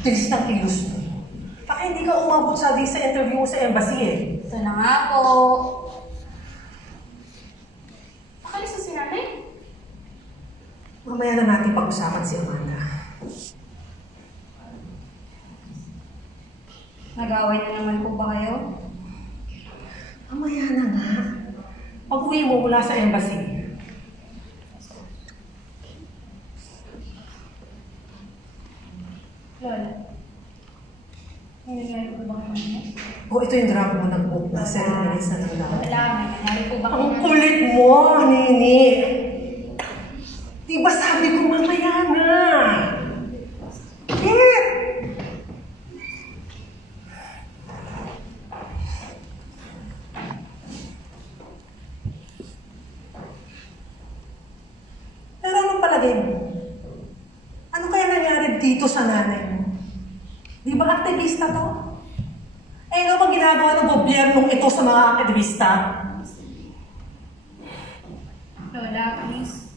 Tilis ng kilos mo. Baka hindi ka umabot sa interview mo sa embassy eh. Ito na nga po. Nakalis na si nanay? Mamaya na natin pag-usapan si Amanda. Nag-away na naman po ba kayo? Mamaya na nga. Pag-uwi mo mula sa embassy. Lola, hindi nangyari po ba kayo? Ito yung drug mo nag-book na 7 minutes na lang daw. Wala, may nangyari po ba kayo? Ang kulit mo, Nini! Diba sabi ko mamaya na? Bakit? Pero anong palagay mo? Ano kaya nangyari dito sa nanay mo? Di ba aktivista to? Ano bang ginagawa ng gobyernong ito sa mga aktivista? Lola, please.